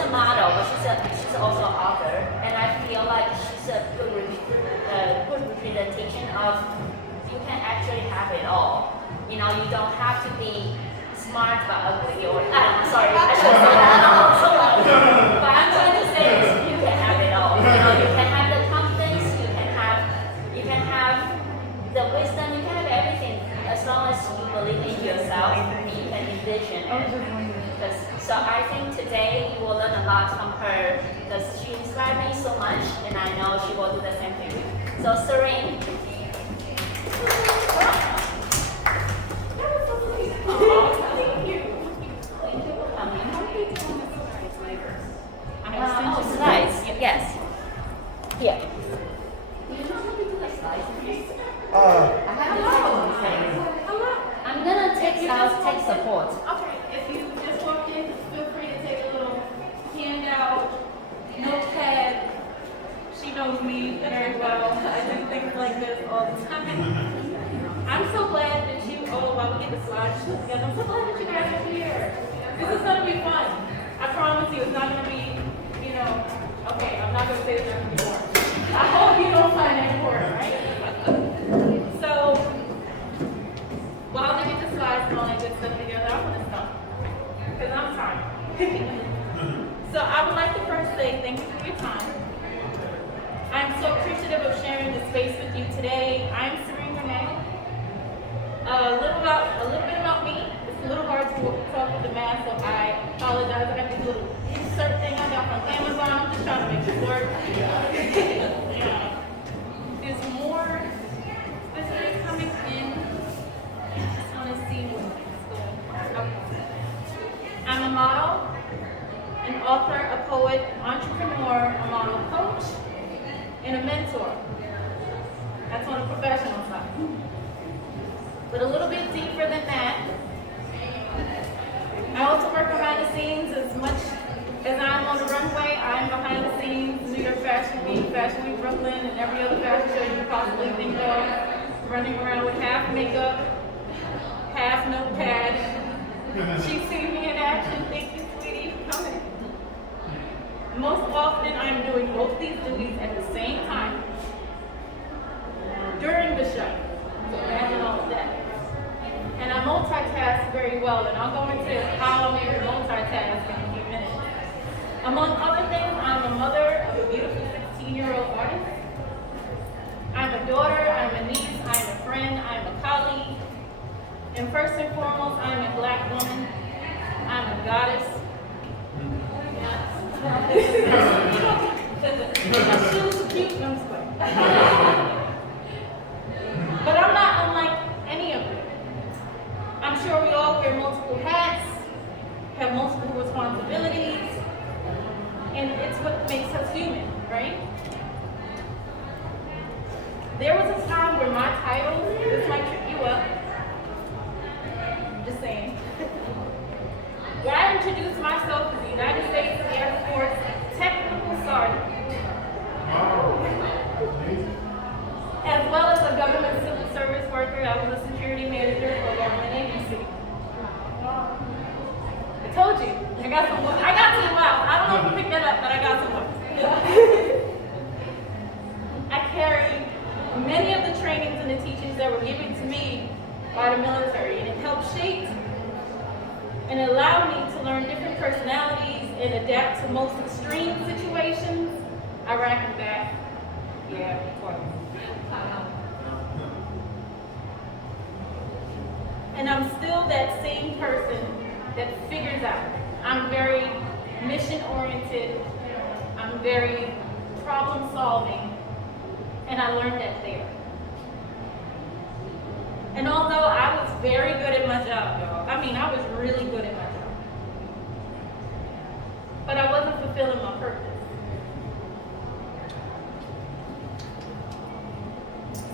a model, but she's also an author, and I feel like she's a good representation of you can actually have it all. You know, you don't have to be smart but ugly or sorry, I should say that. But I'm trying to say is you can have it all. You know, you can have the confidence, you can have the wisdom, you can have everything as long as you believe in yourself and you can envision it. So I think today you will learn a lot from her because she inspired me so much, and I know she will do the same thing. So Cyrene. Thank you. Thank you for coming. Slides. Yes. Here. Do you know how to do the slides? I have to I'm gonna take support. Okay, if you just walk in, feel free to take a little handout, notepad. She knows me very well. I do things like this all the time. I'm so glad that while we get the slides together, I'm so glad that you guys are here. This is going to be fun. I promise you, it's not going to be, okay, I'm not going to say this anymore. I hope you don't find that important, right? So, while they get the slides and all that good stuff together, I want to stop. Because I'm tired. So, I would like to first say thank you for your time. I'm so appreciative of sharing this space with you today. I'm Cyrene Renee. A little bit about me. It's a little hard to talk with the math, so I apologize. I got this little insert thing I got from Amazon. I'm just trying to make it work. Yeah. There's more visitors coming in. I just want to see what's going on. Okay. I'm a model, an author, a poet, entrepreneur, a model coach, and a mentor. That's on the professional side. But a little bit deeper than that, I also work behind the scenes as much as I'm on the runway. I'm behind the scenes, New York Fashion Week Brooklyn, and every other fashion show you could possibly think of, running around with half makeup, half notepad. She's seen me in action. Thank you, sweetie, for coming. Most often, I'm doing both these duties at the same time during the show. So imagine all of that. And I multitask very well, and I'll go into how I'm able to multitask in a few minutes. Among other things, I'm a mother of a beautiful 16-year-old artist. I'm a daughter, I'm a niece, I'm a friend, I'm a colleague. And first and foremost, I'm a Black woman. I'm a goddess. My shoes are cute, and I'm square. But I'm not unlike any of them. I'm sure we all wear multiple hats, have multiple responsibilities, and it's what makes us human, right? There was a time where my title, this might trip you up, just saying, where I introduced myself as the United States Air Force Technical Sergeant, as well as a government civil service worker. I was a security manager for a government agency. I told you, I got some wow. I don't know if you picked that up, but I got some wow. I carry many of the trainings and the teachings that were given to me by the military, and it helped shape and allow me to learn different personalities and adapt to most extreme situations. Iraq and back, yeah, of course. And I'm still that same person that figures out. I'm very mission-oriented. I'm very problem-solving. And I learned that there. And although I was very good at my job, y'all, I was really good at my job. But I wasn't fulfilling my purpose.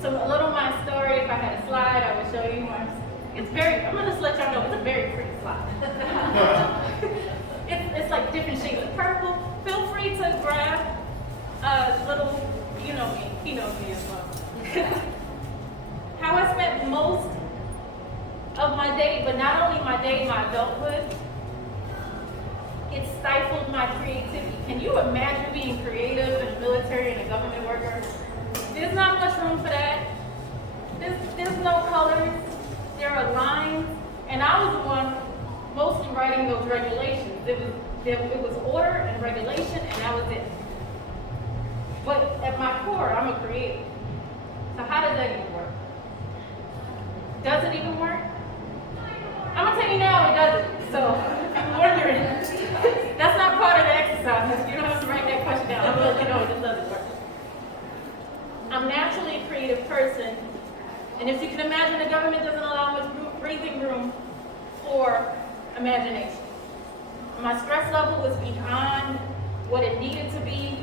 So a little of my story, if I had a slide, I would show you I'm gonna just let y'all know, it's a very pretty slide. it's like different shades of purple. Feel free to grab a little, you know me, he knows me as well. How I spent most of my day, but not only my day, my adulthood, it stifled my creativity. Can you imagine being creative in the military and a government worker? There's not much room for that. There's no colors. There are lines. And I was the one mostly writing those regulations. It was order and regulation, and that was it. But at my core, I'm a creator. So how does that even work? Does it even work? I'm gonna tell you now, it doesn't. So if you're wondering, that's not part of the exercise. You don't have to write that question down. I'm gonna let you know it just doesn't work. I'm naturally a creative person, and if you can imagine, the government doesn't allow much breathing room for imagination. My stress level was beyond what it needed to be.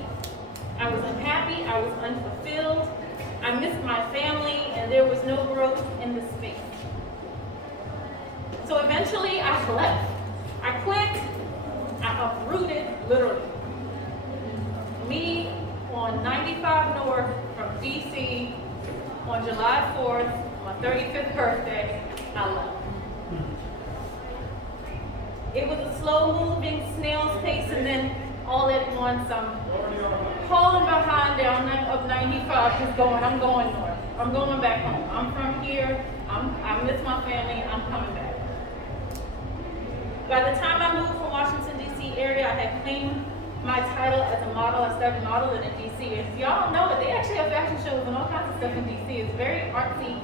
I was unhappy, I was unfulfilled, I missed my family, and there was no growth in the space. So eventually I left. I quit, I uprooted, literally. Me on 95 North from DC on July 4th, my 35th birthday, I left. It was a slow-moving snail's pace, and then all at once I'm falling behind down up 95, just going, I'm going north. I'm going back home. I'm from here. I miss my family. I'm coming back. By the time I moved from Washington, D.C. area, I had claimed my title as a model. I started modeling in D.C. If y'all don't know it, they actually have fashion shows and all kinds of stuff in D.C. It's very artsy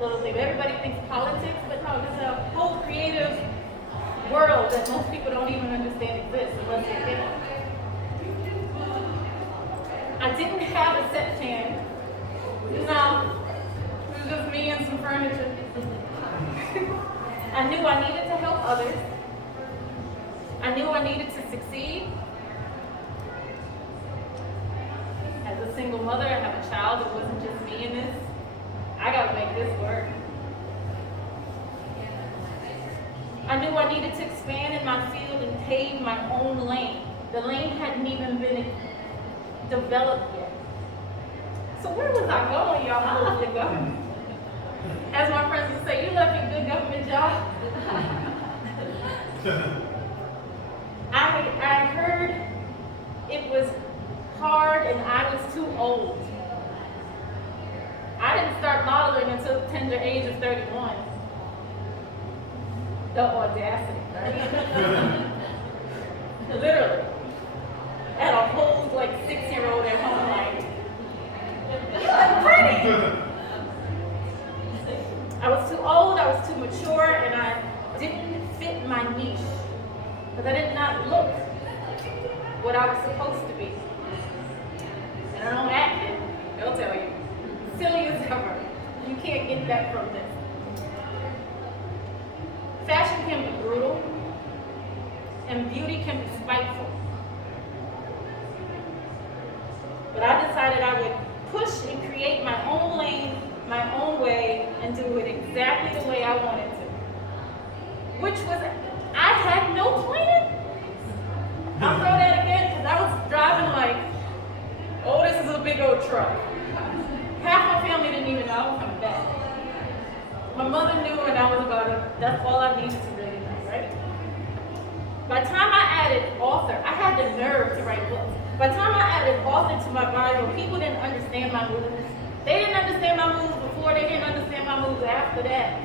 little thing. Everybody thinks politics, but no, it's a whole creative world that most people don't even understand exists unless they get it. I didn't have a set plan. No, it was just me and some furniture. I knew I needed to help others. I knew I needed to succeed. As a single mother, I have a child. It wasn't just me in this. I gotta make this work. I knew I needed to expand in my field and pave my own lane. The lane hadn't even been developed yet. So where was I going, y'all? I left the government. As my friends would say, you left your good government job. I heard it was hard and I was too old. I didn't start modeling until the tender age of 31. The audacity, right? Literally. At a whole like 6-year-old at home, like, you look pretty. I was too old, I was too mature, and I didn't fit my niche. Because I did not look what I was supposed to be. And I don't act it, they'll tell you. Silly as ever. You can't get that from this. Fashion can be brutal, and beauty can be spiteful. But I decided I would push and create my own lane, my own way, and do it exactly the way I wanted to. Which was, I had no plan. I'll throw that again, because I was driving like, oh, this is a big old truck. Half my family didn't even know I was coming back. My mother knew, and I was about it. That's all I needed to really know, right? By the time I added author, I had the nerve to write books. By the time I added author to my bio, people didn't understand my moves. They didn't understand my moves before, they didn't understand my moves after that.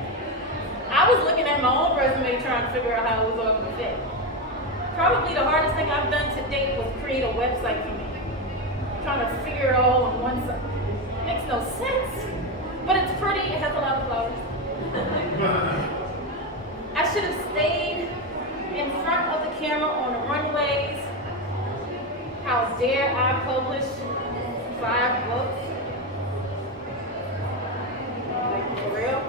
I was looking at my own resume trying to figure out how it was all going to fit. Probably the hardest thing I've done to date was create a website for me. Trying to figure it all on one side. Makes no sense, but it's pretty, it has a lot of flowers. I should have stayed in front of the camera on the runways. How dare I publish 5 books? Like, for real?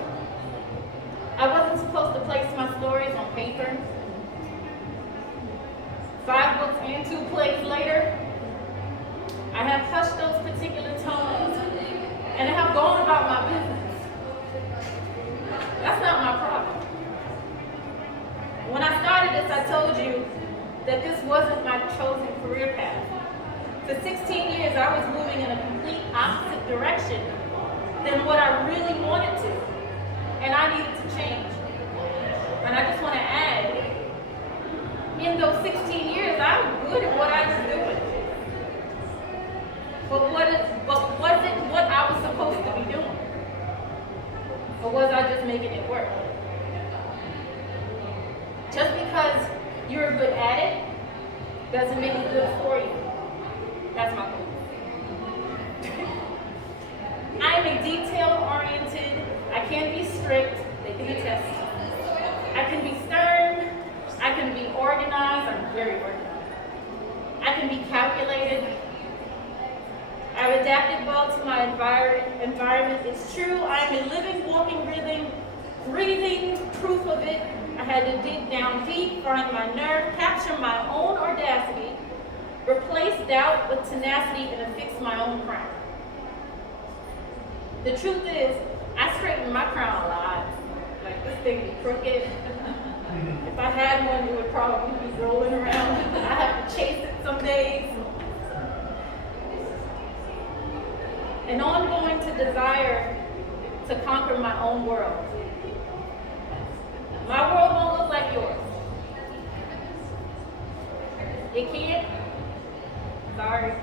I wasn't supposed to place my stories on paper. 5 books and 2 plays later, I have hushed those particular tones and I have gone about my business. That's not my problem. When I started this, I told you that this wasn't my chosen career path. For 16 years, I was moving in a complete opposite direction than what I really wanted to. And I needed to change. And I just want to add, in those 16 years, I'm good at what I was doing. But was it what I was supposed to be doing? Or was I just making it work? Just because you're good at it doesn't make it good for you. That's my goal. I'm a detail-oriented. I can be strict. They can be tested. I can be stern. I can be organized. I'm very organized. I can be calculated. I've adapted well to my environment. It's true. I'm a living, walking, breathing proof of it. I had to dig down deep, find my nerve, capture my own audacity, replace doubt with tenacity, and affix my own crown. The truth is, I straighten my crown a lot. Like, this thing be crooked. If I had one, it would probably be rolling around. I have to chase it some days. And ongoing to desire to conquer my own world. My world won't look like yours. It can't. Sorry.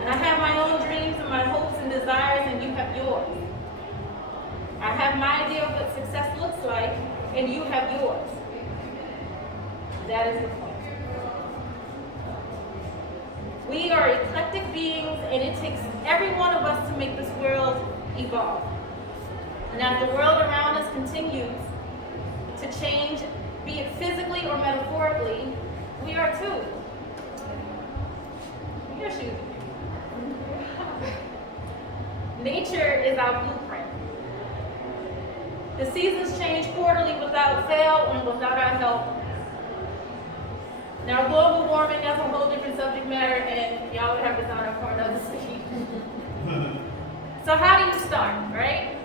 And I have my own dreams and my hopes and desires, and you have yours. I have my idea of what success looks like, and you have yours. That is the point. We are eclectic beings, and it takes every one of us to make this world evolve. And as the world around us continues to change, be it physically or metaphorically, we are too. Your shoes. Nature is our blueprint. The seasons change quarterly without fail and without our help. Now, global warming, that's a whole different subject matter, and y'all would have to sign up for another speech. So how do you start, right?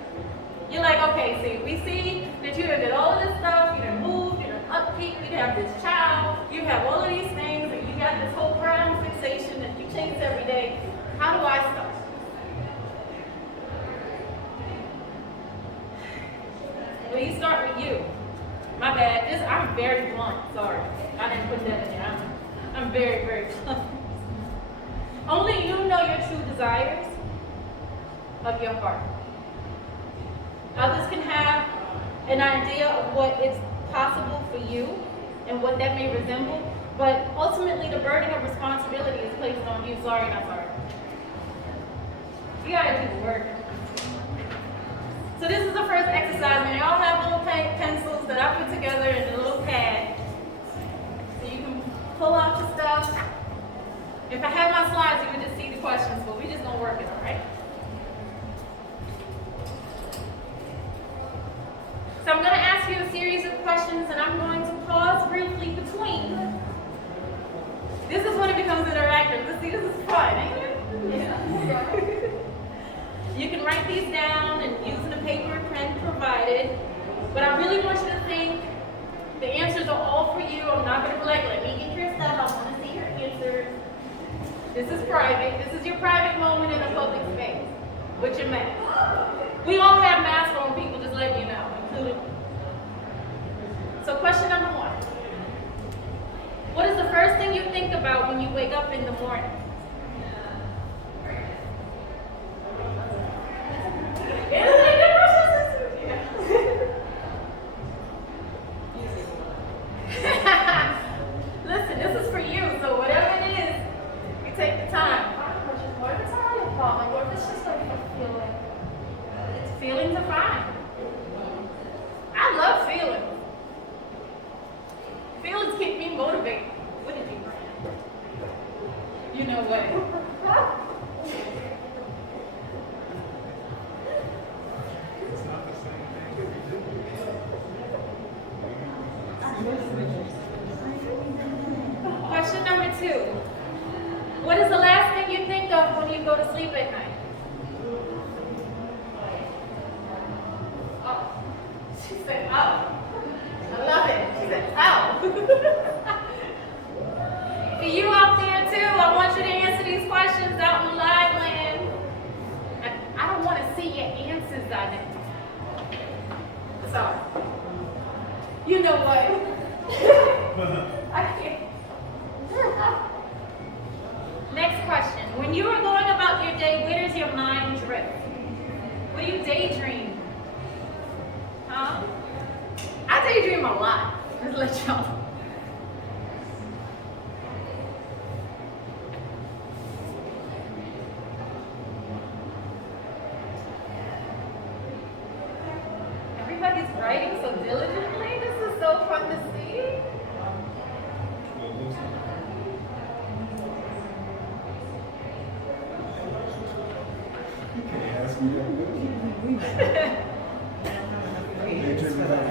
You're like, okay, see, we see that you have did all of this stuff, you done moved, you done upkeep, you have this child, you have all of these things, and you got this whole crown fixation that you chase every day. How do I start? Well, you start with you. My bad. I'm very blunt. Sorry. I didn't put that in there. I'm very, very blunt. Only you know your true desires of your heart. Others can have an idea of what is possible for you and what that may resemble, but ultimately the burden of responsibility is placed on you. Sorry, not sorry. You gotta do the work. So this is the first exercise, and y'all have little pencils that I put together in a little pad. So you can pull out your stuff. If I had my slides, you would just see the questions, but we're just gonna work it, all right? So I'm gonna ask you a series of questions, and I'm going to pause briefly between. This is when it becomes interactive. See, this is fun, ain't it? Yeah. You can write these down and using the paper and pen provided, but I really want you to think the answers are all for you. I'm not going to be like, let me get your stuff. I want to see your answers. This is private. This is your private moment in a public space with your mask. We all have masks on, people, just letting you know, including me. So question number 1. What is the first thing you think about when you wake up in the morning? Listen, this is for you, so whatever it is, you take the time. What if it's already a problem? What if it's just like a feeling? Feelings are fine. I love feelings. Feelings keep me motivated. What did you write? You know what? Question number 2. What is the last thing you think of when you go to sleep at night? Oh. She said, oh. I love it. She said, oh. For you out there too, I want you to answer these questions out in live land. I don't want to see your answers on it. Sorry. You know what? I can't. Next question. When you are going about your day, where does your mind drift? What do you daydream? Huh? I daydream a lot. Just to let y'all know. Everybody's writing so diligently. This is so fun to see.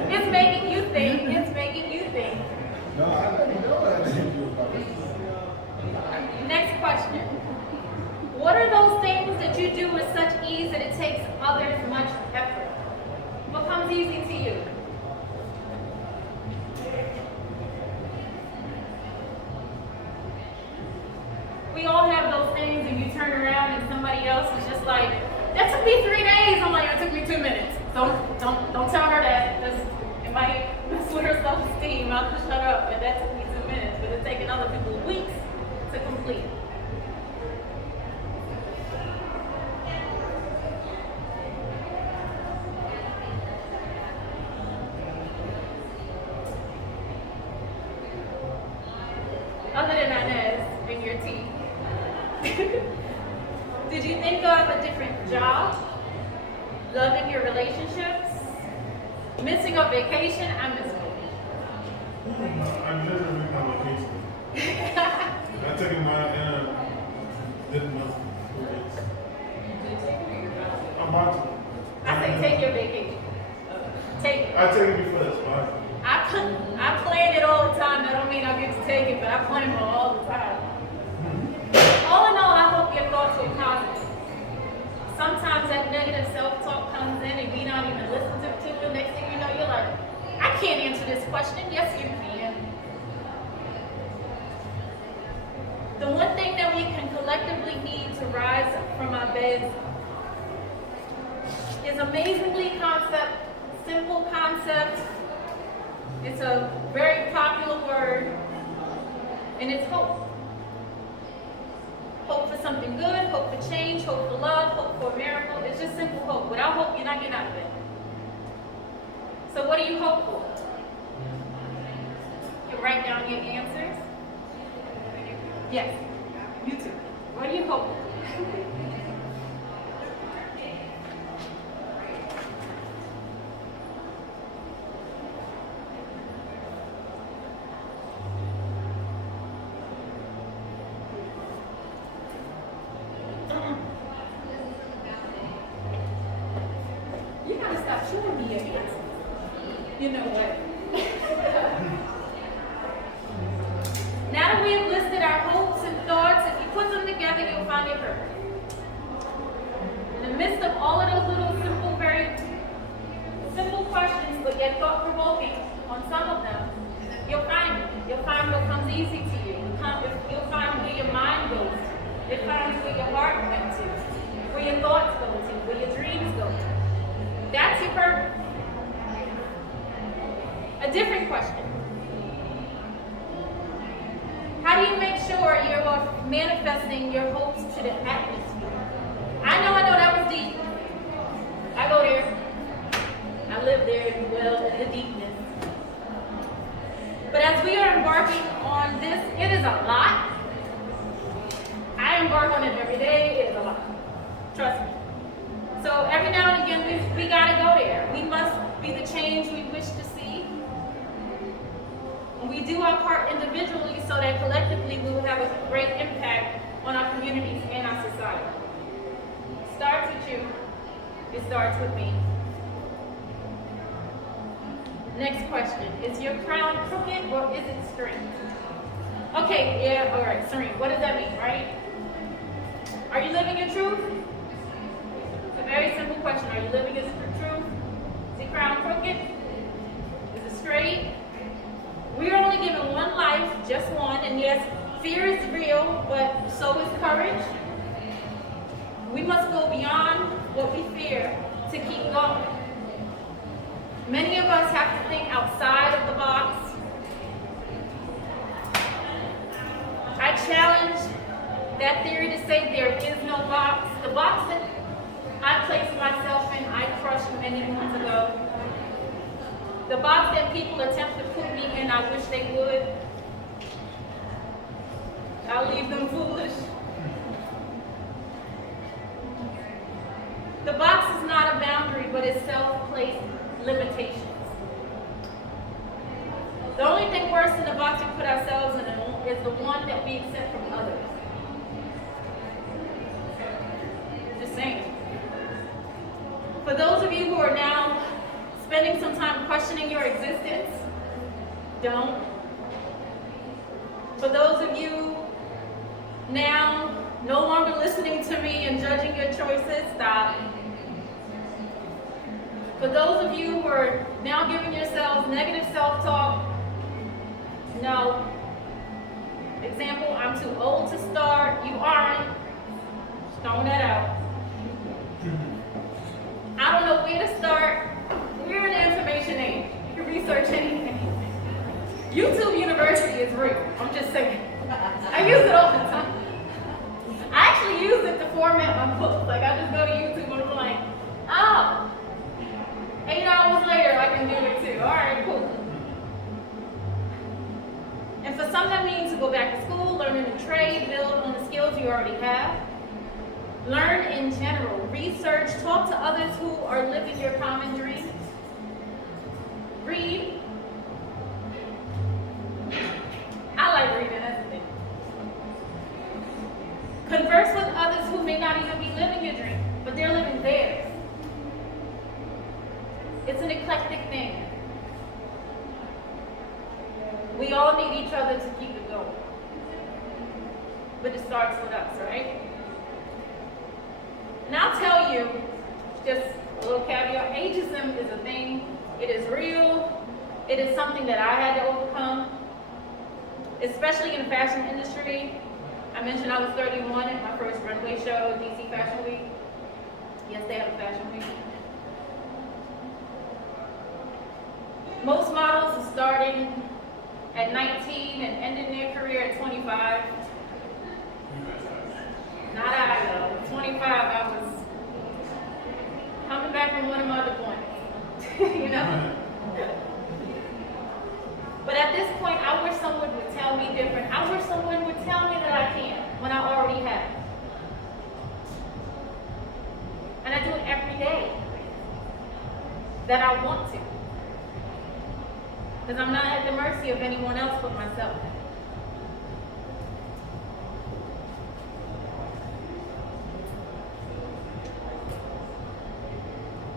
It's making you think. It's making you think. No, I didn't know I didn't do it. Next question. What are those things that you do with such ease that it takes others much effort? What comes easy to you? We all have those things and you turn around and somebody else is just like, that took me 3 days. I'm like, it took me 2 minutes. Don't tell her that, because it might mess with her self-esteem. I'll just shut up, and that took me 2 minutes, but it's taking other people weeks to complete. Other than Inez and your teeth. Did you think of a different job? Loving your relationships? Missing a vacation? I miss vacation. I never made my vacation. I took mine and didn't know. I'm about to. I say take your vacation. Take it. I take it before that's fine. I plan it all the time. That don't mean I get to take it, but I plan it all the time. All in all, I hope your thoughts were positive. Sometimes that negative self-talk comes in and we don't even listen to it. Next thing you know, you're like, I can't answer this question. Yes, you can. The one thing that we can collectively need to rise from our beds is amazingly simple concept. It's a very popular word, and it's hope. Hope for something good, hope for change, hope for love, hope for a miracle. It's just simple hope. Without hope, you're not getting out of bed. So what do you hope for? You write down your answers. Yes, you too. What do you hope for? You gotta stop showing me your answers. You know what? Now that we have listed our hopes and thoughts, if you put them together, you'll find it perfect. In the midst of all of those little simple, very simple questions, but yet thought-provoking on some of them, you'll find it. You'll find what comes easy to you. You'll find where your mind goes to. You'll find where your heart went to, where your thoughts go to, where your dreams go to. That's your purpose. A different question. How do you make sure you're manifesting your hopes to the atmosphere? I know that was deep. I go there. I live there as well in the deepness. But as we are embarking on this, it is a lot. I embark on it every day. It is a lot. Trust me. So every now and again, we gotta go there. We must be the change we wish to see. And we do our part individually so that collectively we will have a great impact on our communities and our society. It starts with you. It starts with me. Next question. Is your crown crooked or is it straight? Okay, yeah, all right, Cyrene, what does that mean, right? Are you living in truth? It's a very simple question. Are you living in truth? Is your crown crooked? Is it straight? We are only given one life, just one, and yes, fear is real, but so is courage. We must go beyond what we fear to keep going. Many of us have to think outside of the box. that theory to say there is no box. The box that I placed myself in, I crushed many moons ago. The box that people attempt to put me in, I wish they would. I'll leave them foolish. The box is not a boundary, but it's self-placed limitations. The only thing worse than the box we put ourselves in is the one that we accept from others. Just saying. For those of you who are now spending some time questioning your existence, don't. For those of you now no longer listening to me and judging your choices, stop. For those of you who are now giving yourselves negative self-talk, no. Example, I'm too old to start. You aren't. Just throwing that out. I don't know where to start. We're in the information age. You can research anything. YouTube University is real. I'm just saying. I use it all the time. I actually use it to format my books. Like, I just go to YouTube and I'm like, oh, 8 hours later, I can do it too. All right, cool. And for some, that means to go back to school, learn a new trade, build on the skills you already have. Learn in general. Research. Talk to others who are living your common dreams. Read. I like reading, that's the thing. Converse with others who may not even be living your dream, but they're living theirs. It's an eclectic thing. We all need each other to keep it going. But it starts with us, right? And I'll tell you, just a little caveat, ageism is a thing. It is real. It is something that I had to overcome, especially in the fashion industry. I mentioned I was 31 at my first runway show, DC Fashion Week. Yes, they have a fashion week. Most models are starting at 19 and ending their career at 25. Not I though. 25, I was coming back from one of my deployments. You know? But at this point, I wish someone would tell me different. I wish someone would tell me that I can when I already have. And I do it every day. That I want to. Because I'm not at the mercy of anyone else but myself.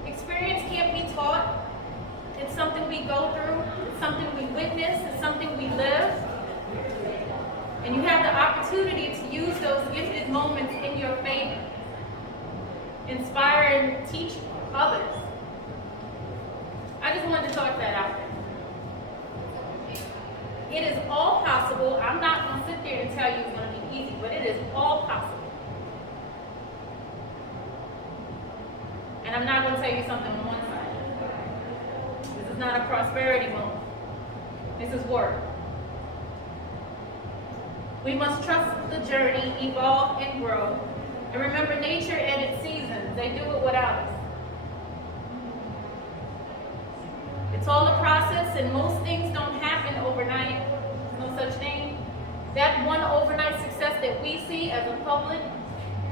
Experience can't be taught. It's something we go through. It's something we witness. It's something we live. And you have the opportunity to use those gifted moments in your favor. Inspire and teach others. I just wanted to talk that out there. It is all possible. I'm not going to sit there and tell you it's going to be easy, but it is all possible. And I'm not going to tell you something on one side. This is not a prosperity moment. This is work. We must trust the journey, evolve, and grow. And remember nature and its seasons. They do it without us. It's all a process, and most things don't happen overnight. No such thing. That one overnight success that we see as a public,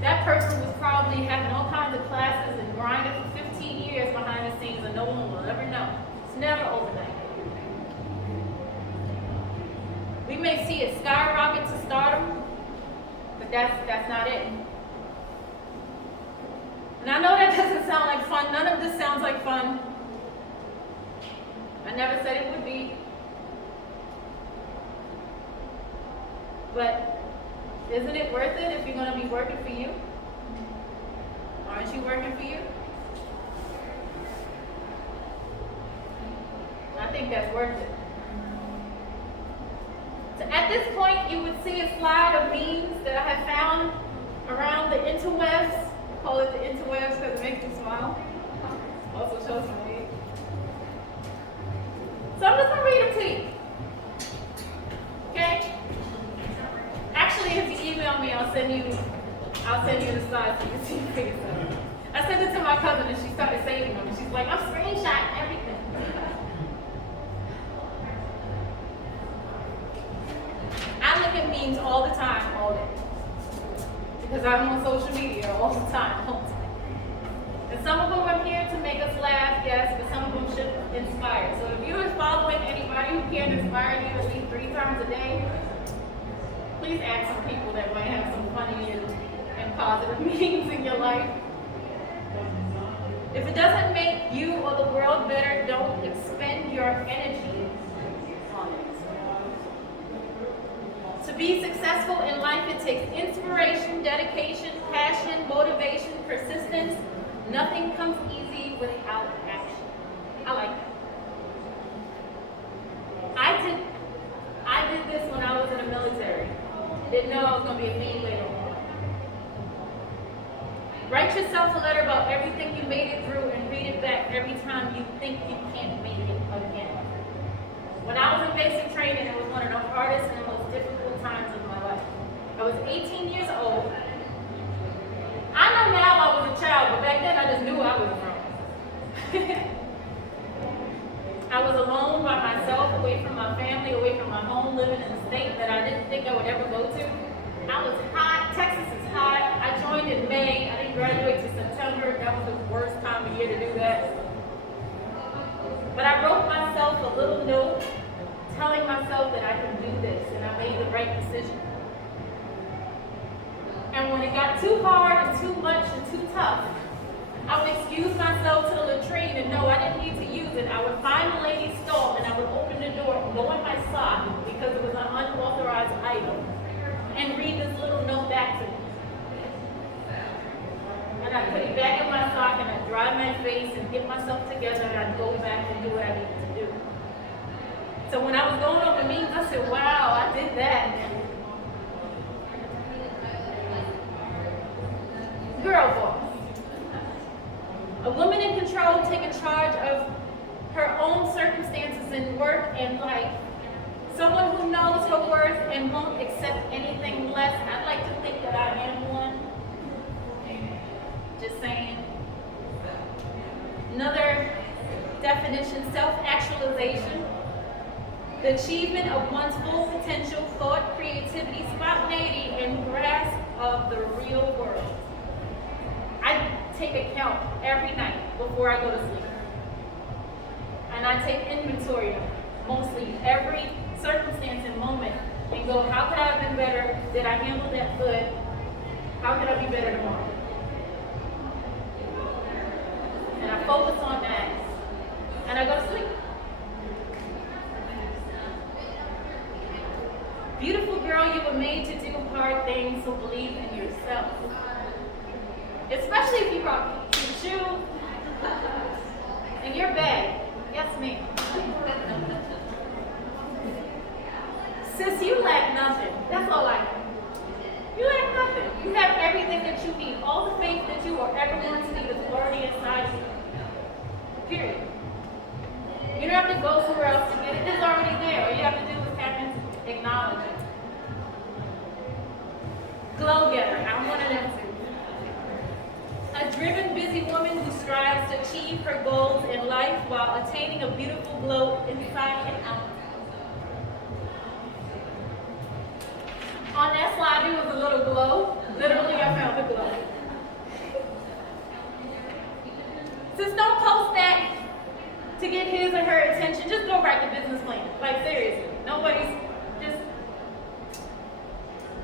that person was probably having all kinds of classes and grinding for 15 years behind the scenes, and no one will ever know. It's never overnight. We may see it skyrocket to stardom, but that's not it. And I know that doesn't sound like fun. None of this sounds like fun. I never said it would be. But isn't it worth it if you're going to be working for you? Aren't you working for you? I think that's worth it. So at this point, you would see a slide of memes that I have found around the interwebs. I call it the interwebs because it makes me smile. Also shows my age. So I'm just going to read it to you. Okay? Actually, if you email me, I'll send you the slides so you can see your face. I sent it to my cousin and she started saving them. She's like, I'm screenshotting everything. I look at memes all the time, all day. Because I'm on social media all the time, all the time. And some of them are here to make us laugh, yes, but some of them should inspire. So if you're following anybody who can inspire you at least 3 times a day, please add some people that might have some funny and positive meanings in your life. If it doesn't make you or the world better, don't expend your energy on it. To be successful in life, it takes inspiration, dedication, passion, motivation, persistence. Nothing comes easy without action. I like that. I did this when I was in the military. Didn't know I was going to be a lead later on. Write yourself a letter about everything you made it through and read it back every time you think you can't make it again. When I was in basic training, it was one of the hardest and the most difficult times of my life. I was 18 years old. I know now I was a child, but back then I just knew I was grown. I was alone by myself, away from my family, away from my home, living in a state that I didn't think I would ever go to. I was hot. Texas is hot. I joined in May. I didn't graduate till September. That was the worst time of year to do that. But I wrote myself a little note telling myself that I can do this, and I made the right decision. And when it got too hard and too much and too tough, I would excuse myself to the latrine and no, I didn't need to use it. I would find the lady's stall and I would open the door and go in my sock because it was an unauthorized item and read this little note back to me. And I'd put it back in my sock and I'd dry my face and get myself together and I'd go back and do what I needed to do. So when I was going over memes, I said, wow, I did that. Girl boss. A woman in control, taking charge of her own circumstances in work and life. Someone who knows her worth and won't accept anything less. I'd like to think that I am one. Just saying. Another definition, self-actualization. The achievement of one's full potential, thought, creativity, spontaneity, and grasp of the real world. I take account every night before I go to sleep. And I take inventory of mostly every circumstance and moment and go, how could I have been better? Did I handle that good? How could I be better tomorrow? And I focus on that and I go to sleep. Beautiful girl, you were made to do hard things, so believe in yourself. Especially if you rock your shoe and your bag. Yes, ma'am. Sis, you lack nothing. That's all I know. You lack nothing. You have everything that you need. All the faith that you are ever going to need is already inside you. Period. You don't have to go somewhere else to get it. It's already there. All you have to do is tap into acknowledge it. Glow getter. I'm one of them too. A driven, busy woman who strives to achieve her goals in life while attaining a beautiful glow inside and out. On that slide, there was a little glow. Literally, I found the glow. Just don't post that to get his or her attention. Just go write the business plan. Like, seriously.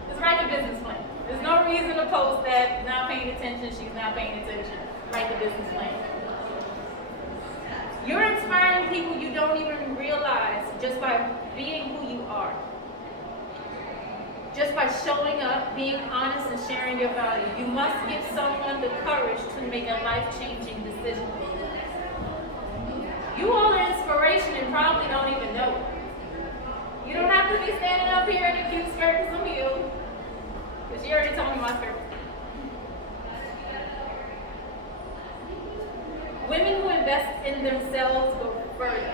Just write the business plan. There's no reason to post that, not paying attention, she's not paying attention. Write the business plan. You're inspiring people you don't even realize just by being who you are. Just by showing up, being honest, and sharing your value. You must give someone the courage to make a life-changing decision. You all are inspiration and probably don't even know it. You don't have to be standing up here in a cute skirt and some heels. Because you already told me my skirt. Women who invest in themselves go further.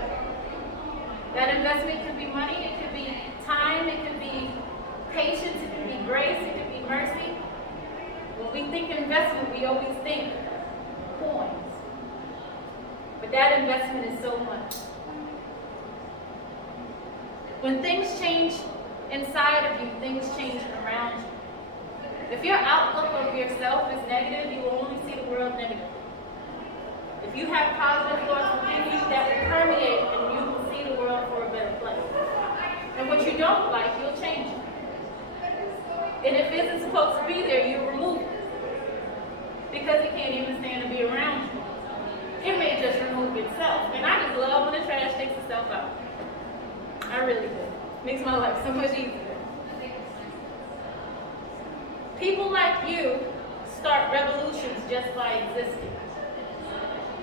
That investment could be money, it could be time, it could be patience, it could be grace, it could be mercy, think investment, we always think coins. But that investment is so much. When things change inside of you, things change around you. If your outlook of yourself is negative, you will only see the world negative. If you have positive thoughts within you, that will permeate and you will see the world for a better place. And what you don't like, you'll change it. And if it isn't supposed to be there, you remove it. Because it can't even stand to be around you. It may just remove itself. And I just love when the trash takes itself out. I really do. Makes my life so much easier. People like you start revolutions just by existing.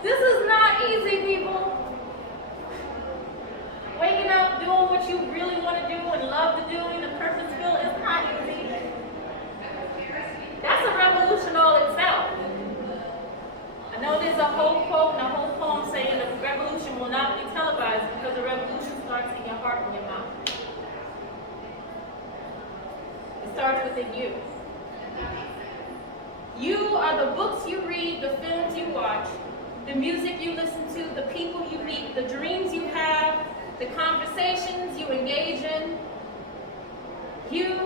This is not easy, people. Waking up, doing what you really want to do and love to do in a purposeful is not easy. That's a revolution all itself. I know there's a whole quote and a whole poem saying that the revolution will not be televised because the revolution starts in your heart and your mouth. It starts within you. You are the books you read, the films you watch, the music you listen to, the people you meet, the dreams you have, the conversations you engage in. You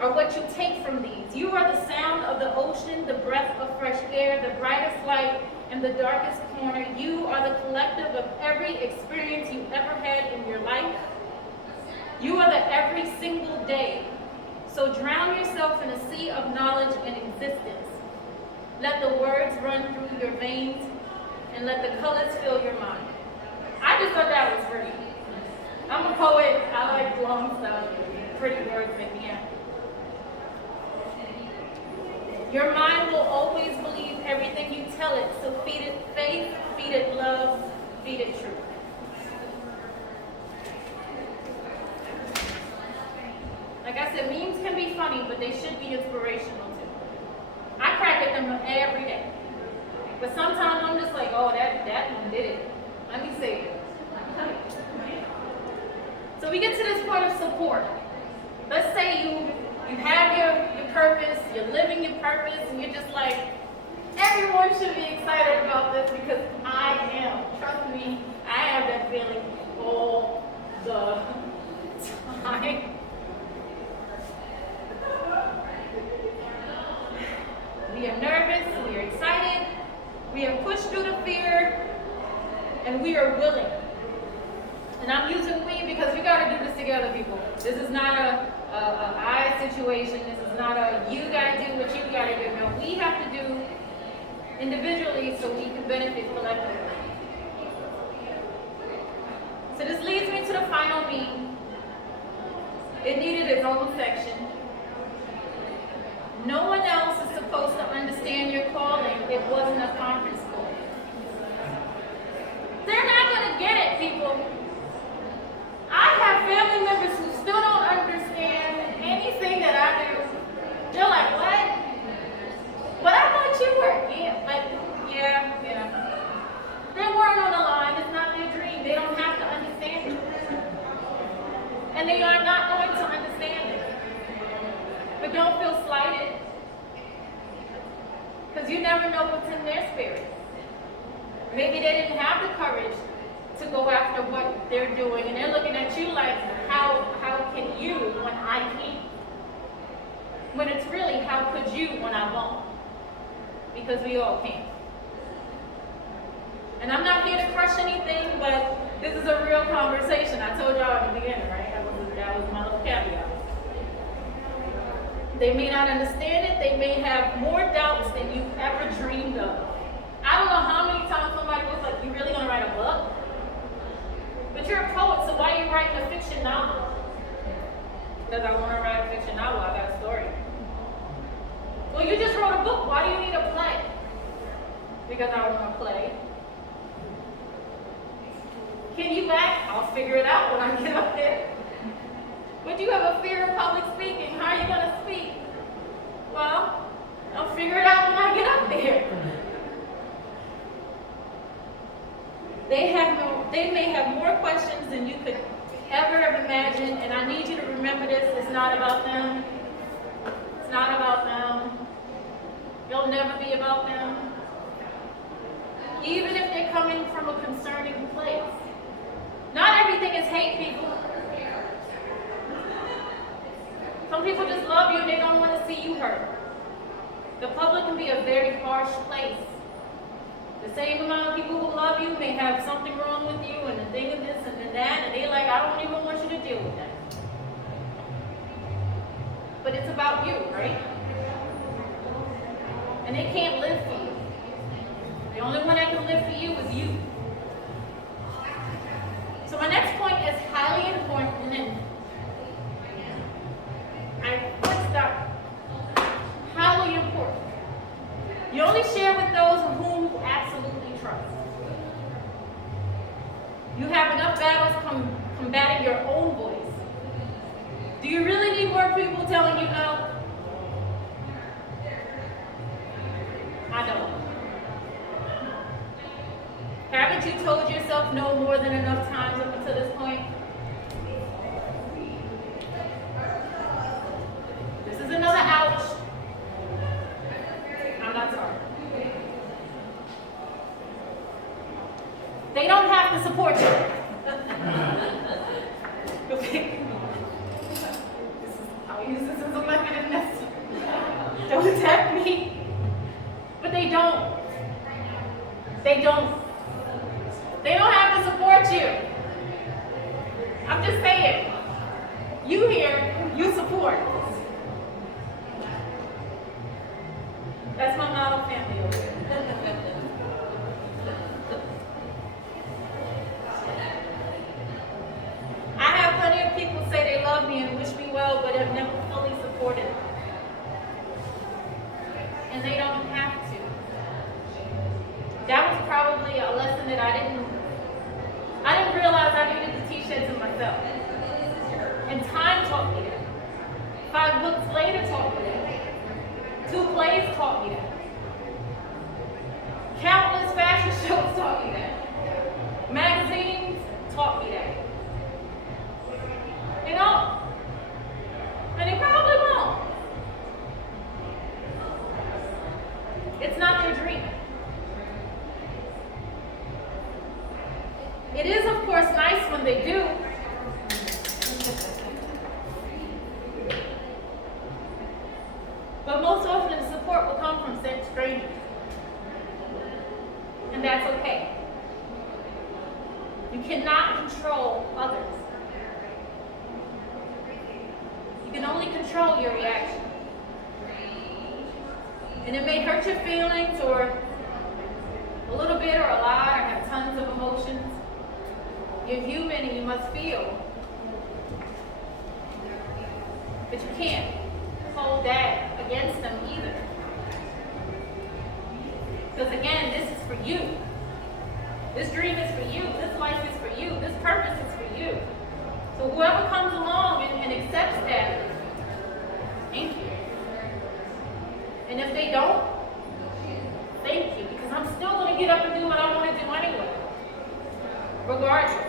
are what you take from these. You are the sound of the ocean, the breath of fresh air, the brightest light in the darkest corner. You are the collective of every experience you've ever had in your life. You are the every single day. So drown yourself in a sea of knowledge and existence. Let the words run through your veins and let the colors fill your mind. I just thought that was pretty. I'm a poet. I like long stuff. Pretty words make me happy. Your mind will always believe everything you tell it, so feed it faith, feed it love, feed it truth. Like I said, memes can be funny, but they should be inspirational too. I crack at them every day. But sometimes I'm just like, oh, that one did it. Let me say it. So we get to this point of support. Let's say you have your purpose, you're living your purpose, and you're just like, everyone should be excited about this because I am. Trust me, I have that feeling all the time. We are nervous, we are excited, we have pushed through the fear, and we are willing. And I'm using we because we got to do this together, people. This is not a I situation. This is not a you got to do what you got to do. No, we have to do individually so we can benefit collectively. So this leads me to the final meme. It needed its own section. No one else is supposed to understand your calling. It wasn't a conference call. They're not going to get it, people. I have family members who still don't understand anything that I do. They're like, what? But I thought you were. Yeah, but yeah. They weren't on the line. It's not their dream. They don't have to understand it. And they are not going to understand it. But don't feel slighted. Because you never know what's in their spirit. Maybe they didn't have the courage to go after what they're doing. And they're looking at you like, how can you when I can't? When it's really, how could you when I won't? Because we all can. And I'm not here to crush anything, but this is a real conversation. I told y'all at the beginning, right? That was my little caveat. They may not understand it. They may have more doubts than you ever dreamed of. I don't know how many times somebody was like, you really gonna write a book? But you're a poet, so why are you writing a fiction novel? Because I want to write a fiction novel. I got a story. Well, you just wrote a book. Why do you need a play? Because I want to play. Can you act? I'll figure it out when I get up there. But you have a fear of public speaking. How are you going to speak? Well, I'll figure it out when I get up there. They may have more questions than you could ever imagine, and I need you to remember this. It's not about them. It's not about them. It'll never be about them. Even if they're coming from a concerning place. Not everything is hate, people. Some people just love you and they don't want to see you hurt. The public can be a very harsh place. The same amount of people who love you may have something wrong with you and a thing of this and that, and they're like, I don't even want you to deal with that. But it's about you, right? And they can't live for you. The only one that can live for you is you. So my next point is highly important, and I put that highly important. You only share with those whom you absolutely trust. You have enough battles combating your own voice. Do you really need more people telling you no? I don't. Haven't you told yourself no more than enough times up until this point? This is another ouch. I'm not sorry. They don't have to support you. Okay. I'll use this as a weapon if necessary. Don't attack me. But they don't. They don't. They don't have to support you. I'm just saying. You here, you support. That's my model family over here. I have plenty of people say they love me and wish me well, but have never fully supported me. And they don't have to. That was probably a lesson that I didn't realize I needed to teach that to myself. And time taught me that. 5 books later taught me that. 2 plays taught me that. Countless fashion shows taught me that. Magazines taught me that. They don't. And they probably won't. It's not their dream. It is, of course, nice when they do. But most often the support will come from strangers. And that's okay. You cannot control others. You can only control your reaction. And it may hurt your feelings or a little bit or a lot or have tons of emotions. You're human and you must feel. But you can't hold that against them either. Because again, this is for you. This dream is for you. This life is for you. This purpose is for you. So whoever comes along and accepts that, thank you. And if they don't, thank you. Because I'm still going to get up and do what I want to do anyway. Regardless.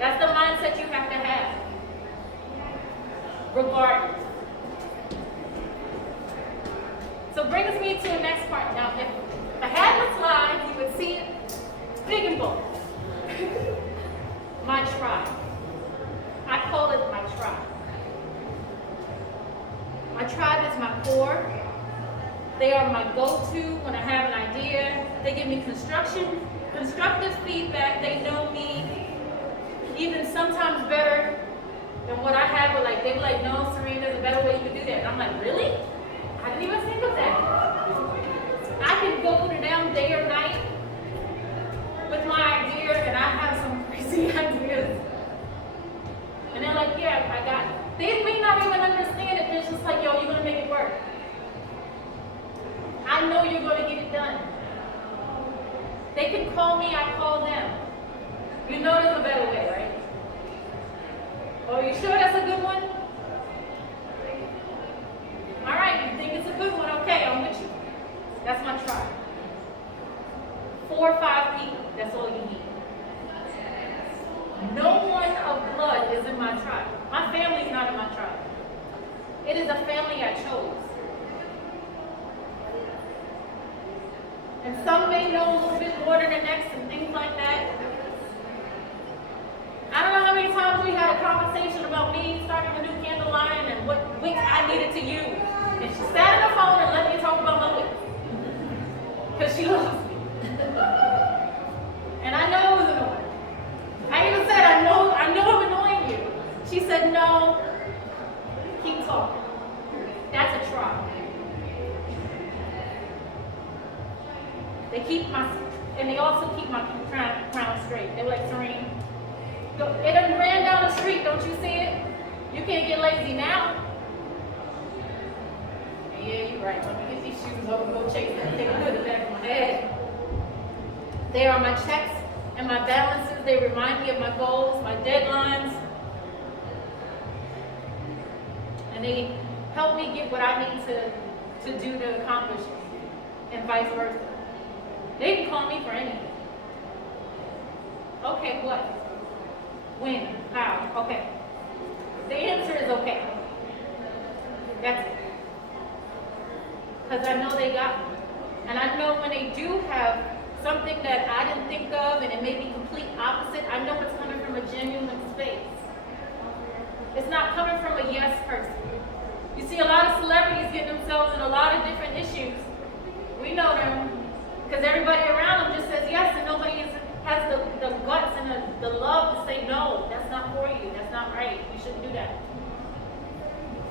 That's the mindset you have to have. Regardless. So brings me to the next part. Now, if I had the slides, you would see it big and bold. My tribe. I call it my tribe. My tribe is my core. They are my go-to when I have an idea. They give me constructive feedback. They know me even sometimes better than what I have. But like, they were like, no, Cyrene, there's a better way you can do that. And I'm like, really? I didn't even think of that. I can go to them day or night with my idea, and I have some crazy ideas. And they're like, yeah, I got it. They may not even understand it. They're just like, yo, you're going to make it work. I know you're going to get it done. They can call me, I call them. You know there's a better way, right? Oh, you sure that's a good one? All right, you think it's a good one? Okay, I'm with you. That's my tribe. 4 or 5 people, that's all you need. No one of blood is in my tribe. My family's not in my tribe. It is a family I chose. And some may know a little bit more than the next and things like that. I don't know how many times we had a conversation about me starting a new candle line and what wicks I needed to use. And she sat on the phone and let me talk about my wicks. Because she loves me. And I know it was annoying. I even said, I know I'm annoying you. She said, no, keep talking. That's a try. They keep and they also keep my crown straight. They're like, Cyrene, it done ran down the street, don't you see it? You can't get lazy now. Yeah, you're right. Let me get these shoes over and go chase that thing to the back of my head. They are my checks and my balances. They remind me of my goals, my deadlines. And they help me get what I need to do to accomplish it, and vice versa. They can call me for anything. Okay, what? When? How? Okay. The answer is okay. That's it. Because I know they got me. And I know when they do have something that I didn't think of and it may be complete opposite, I know it's coming from a genuine space. It's not coming from a yes person. You see a lot of celebrities get themselves in a lot of different issues. We know them because everybody around them just says yes and nobody has the guts and the love to say no, that's not for you, that's not right, you shouldn't do that.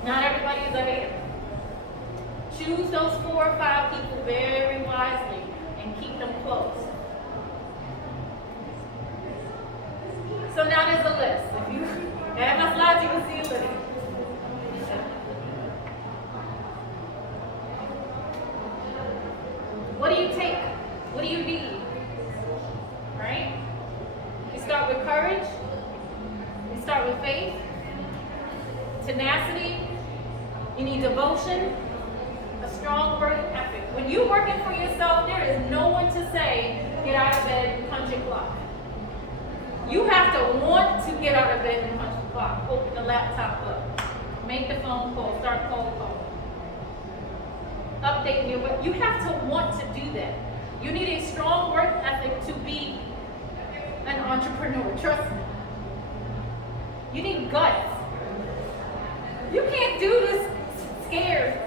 Not everybody is a hater. Choose those 4 or 5 people very wisely and keep them close. So now there's a list. If you have my slides, you can see a list. What do you take? What do you need? Right? You start with courage. You start with faith. Tenacity. You need devotion. A strong work ethic. When you're working for yourself, there is no one to say, get out of bed and punch your clock. You have to want to get out of bed and punch the clock. Open the laptop up. Make the phone call. Start cold calling. Update your work. You have to want to do that. You need a strong work ethic to be an entrepreneur. Trust me. You need guts. You can't do this scared.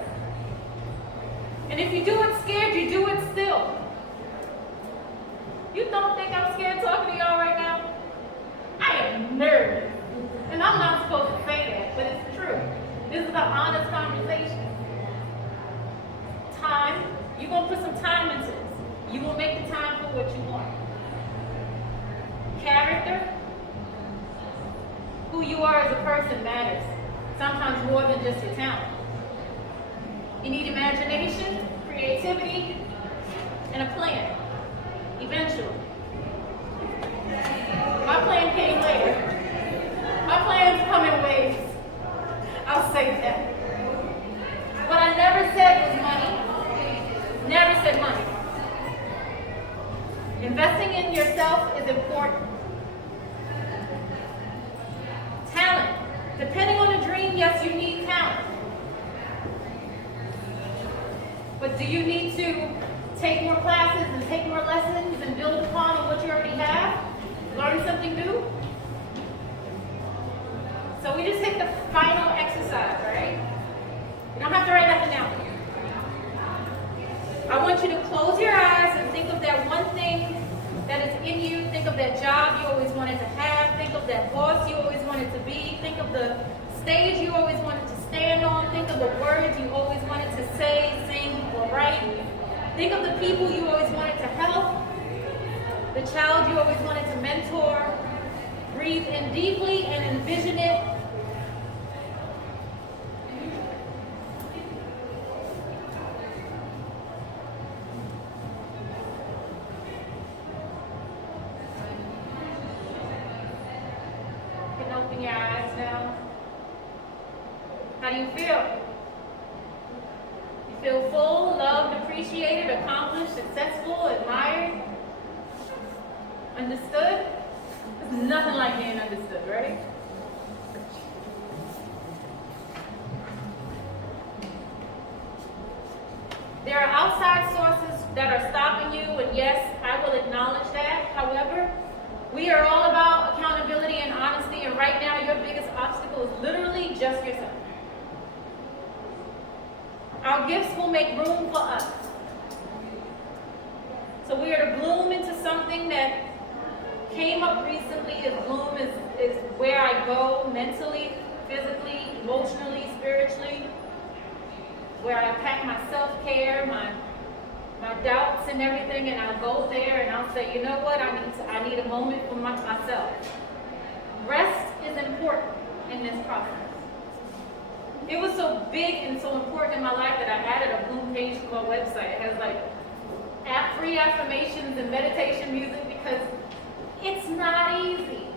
And if you do it scared, you do it still. You don't think I'm scared talking to y'all right now? I am nervous. And I'm not supposed to say that, but it's true. This is an honest conversation. Time, you're going to put some time into this. You will make the time for what you want. Character, who you are as a person matters. Sometimes more than just your talent. You need imagination, creativity, and a plan. Eventually. My plan came later. My plans come in waves. I'll say that. What I never said was money. Never said money. Investing in yourself is important. Talent. Depending on the dream, yes, you need talent. But do you need to take more classes and take more lessons and build upon what you already have? Learn something new? So we just hit the final exercise, right? You don't have to write nothing down. I want you to close your eyes and think of that one thing that is in you. Think of that job you always wanted to have. Think of that boss you always wanted to be. Think of the stage you always wanted to stand on. Think of the words you always wanted to say, sing, or write. Think of the people you always wanted to help. The child you always wanted to mentor. Breathe in deeply and envision it. You can open your eyes now. How do you feel? You feel full, loved, appreciated, accomplished, successful, admired, understood? There's nothing like being understood, right? There are outside sources that are stopping you and yes, I will acknowledge that. However, we are all about accountability and honesty, and right now your biggest obstacle is literally just yourself. Our gifts will make room for us. So we are to bloom into something that came up recently. The bloom is where I go mentally, physically, emotionally, spiritually, where I pack my self-care, my doubts and everything, and I'll go there and I'll say, you know what, I need a moment for myself. Rest is important in this process. It was so big and so important in my life that I added a Bloom page to my website. It has like free affirmations and meditation music because it's not easy.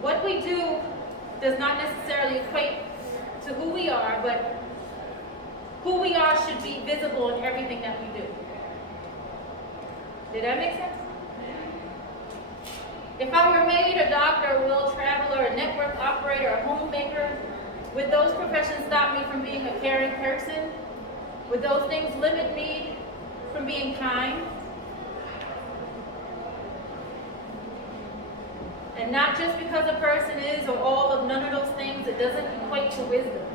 What we do does not necessarily equate to who we are, but who we are should be visible in everything that we do. Did that make sense? If I were maid, a doctor, a world traveler, a network operator, a homemaker, would those professions stop me from being a caring person? Would those things limit me from being kind? And not just because a person is or all of none of those things, it doesn't equate to wisdom.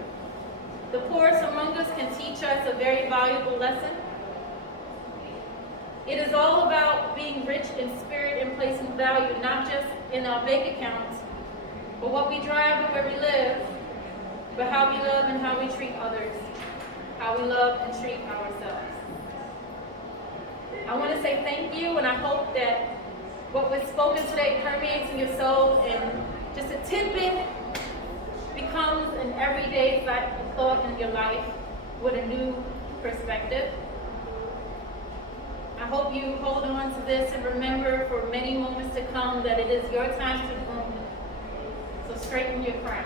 The poorest among us can teach us a very valuable lesson. It is all about being rich in spirit and placing value, not just in our bank accounts, but what we drive and where we live, but how we love and how we treat others, how we love and treat ourselves. I want to say thank you, and I hope that what was spoken today permeates in your soul and just a tidbit becomes an everyday thought in your life with a new perspective. I hope you hold on to this and remember for many moments to come that it is your time to bloom. So straighten your crown.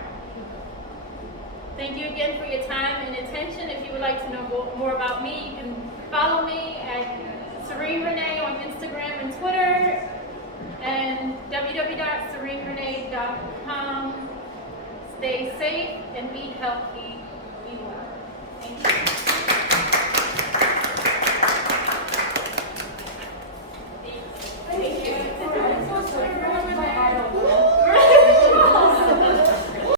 Thank you again for your time and attention. If you would like to know more about me, you can follow me at Cyrene Renee on Instagram and Twitter, and www.cyrenerenee.com. Stay safe and be healthy.